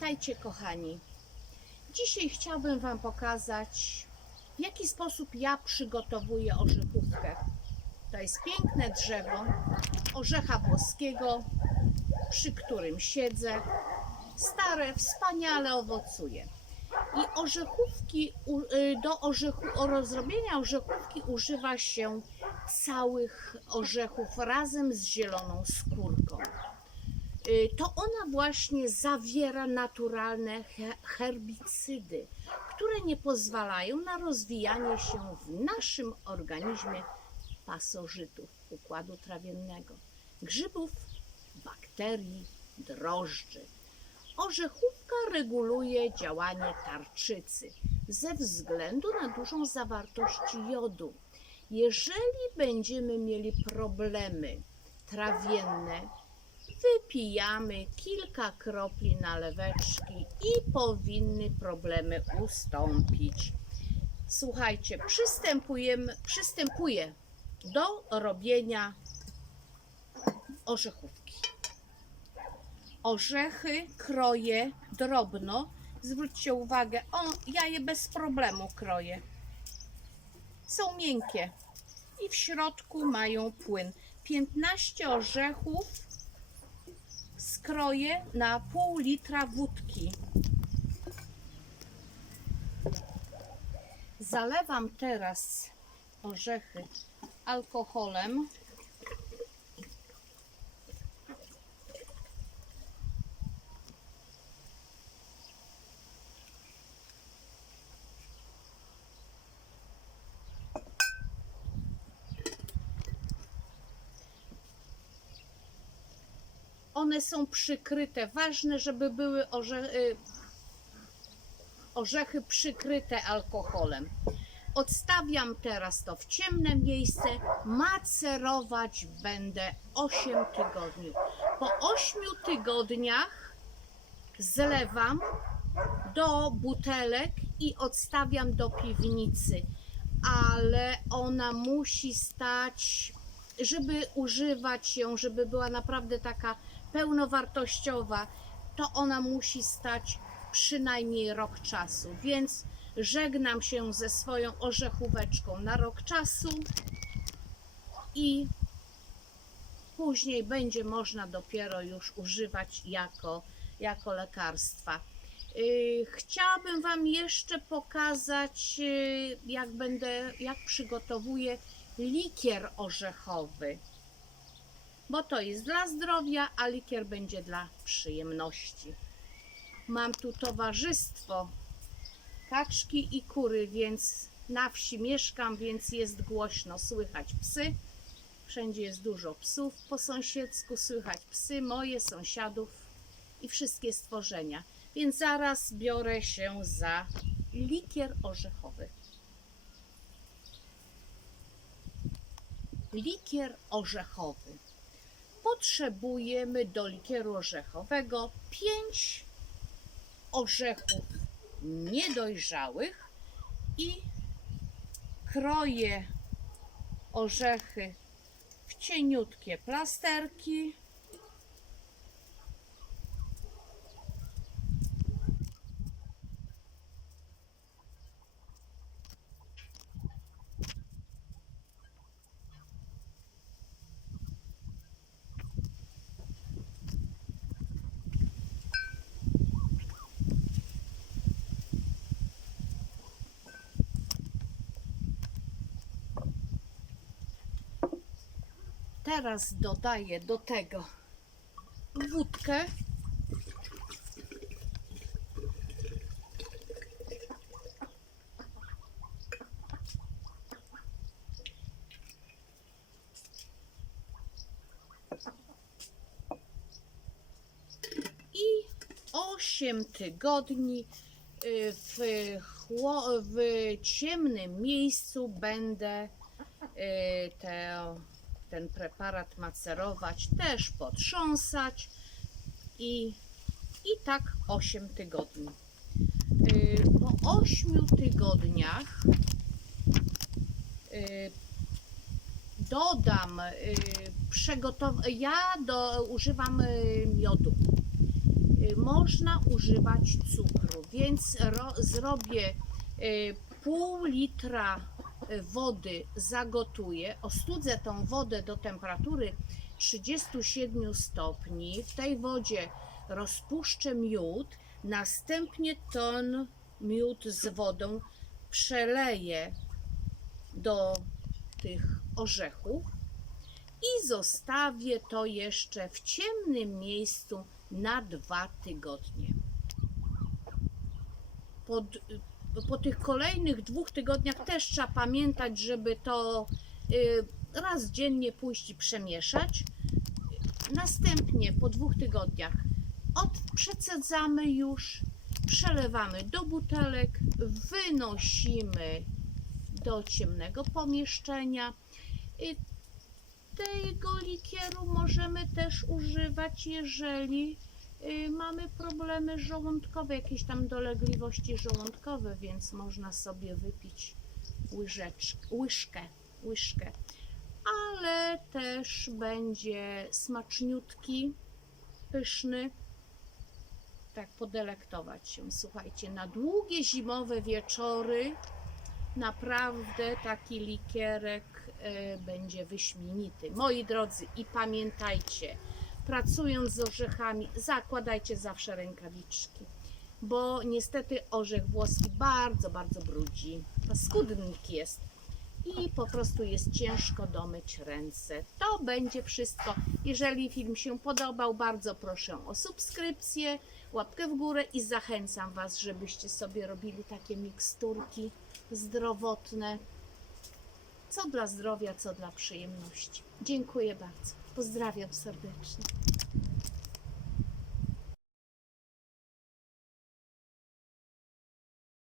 Witajcie kochani. Dzisiaj chciałbym Wam pokazać, w jaki sposób ja przygotowuję orzechówkę. To jest piękne drzewo orzecha włoskiego, przy którym siedzę. Stare, wspaniale owocuje. I orzechówki, y, do orzechu, rozrobienia orzechówki używa się całych orzechów razem z zieloną skórką. Y, to ona właśnie zawiera naturalne he- herbicydy, które nie pozwalają na rozwijanie się w naszym organizmie pasożytów układu trawiennego, grzybów, bakterii, drożdży. Orzechówka reguluje działanie tarczycy ze względu na dużą zawartość jodu. Jeżeli będziemy mieli problemy trawienne, wypijamy kilka kropli naleweczki i powinny problemy ustąpić. Słuchajcie, przystępujemy, przystępuję do robienia orzechówki. Orzechy kroję drobno. Zwróćcie uwagę, o, ja je bez problemu kroję. Są miękkie i w środku mają płyn. 15 orzechów skroję na pół litra wódki. Zalewam teraz orzechy alkoholem. One są przykryte. Ważne, żeby były orze y, orzechy przykryte alkoholem. Odstawiam teraz to w ciemne miejsce. Macerować będę 8 tygodni. Po 8 tygodniach zlewam do butelek i odstawiam do piwnicy. Ale ona musi stać, żeby używać ją, żeby była naprawdę taka pełnowartościowa, to ona musi stać przynajmniej rok czasu. Więc żegnam się ze swoją orzechóweczką na rok czasu i później będzie można dopiero już używać jako, jako lekarstwa. Yy, Chciałabym Wam jeszcze pokazać, yy, jak będę, jak przygotowuję likier orzechowy bo to jest dla zdrowia, a likier będzie dla przyjemności. Mam tu towarzystwo kaczki i kury, więc na wsi mieszkam, więc jest głośno, słychać psy. Wszędzie jest dużo psów po sąsiedzku, słychać psy, moje, sąsiadów i wszystkie stworzenia. Więc zaraz biorę się za likier orzechowy. Likier orzechowy potrzebujemy do likieru orzechowego 5 orzechów niedojrzałych i kroję orzechy w cieniutkie plasterki. Teraz dodaję do tego wódkę. I 8 tygodni y, w, w ciemnym miejscu będę y, te, ten preparat macerować, też potrząsać i, i tak 8 tygodni. Y, Po 8 tygodniach y, dodam, y, ja do, używam miodu. Można używać cukru, więc ro, zrobię pół litra wody, zagotuję, ostudzę tą wodę do temperatury 37 stopni. W tej wodzie rozpuszczę miód, następnie ten miód z wodą przeleję do tych orzechów i zostawię to jeszcze w ciemnym miejscu na dwa tygodnie. Po, d- po tych kolejnych dwóch tygodniach też trzeba pamiętać, żeby to y, raz dziennie pójść i przemieszać. Następnie po dwóch tygodniach od, przecedzamy już, przelewamy do butelek, wynosimy do ciemnego pomieszczenia. Y, Tego likieru możemy też używać, jeżeli mamy problemy żołądkowe, jakieś tam dolegliwości żołądkowe, więc można sobie wypić łyżeczkę, łyżkę, łyżkę. Ale też będzie smaczniutki, pyszny. Tak podelektować się. Słuchajcie, na długie zimowe wieczory naprawdę taki likierek e, będzie wyśmienity. Moi drodzy, i pamiętajcie, pracując z orzechami, zakładajcie zawsze rękawiczki, bo niestety orzech włoski bardzo, bardzo brudzi. Skudnik jest i po prostu jest ciężko domyć ręce. To będzie wszystko. Jeżeli film się podobał, bardzo proszę o subskrypcję, łapkę w górę i zachęcam Was, żebyście sobie robili takie miksturki zdrowotne. Co dla zdrowia, co dla przyjemności. Dziękuję bardzo. Pozdrawiam serdecznie.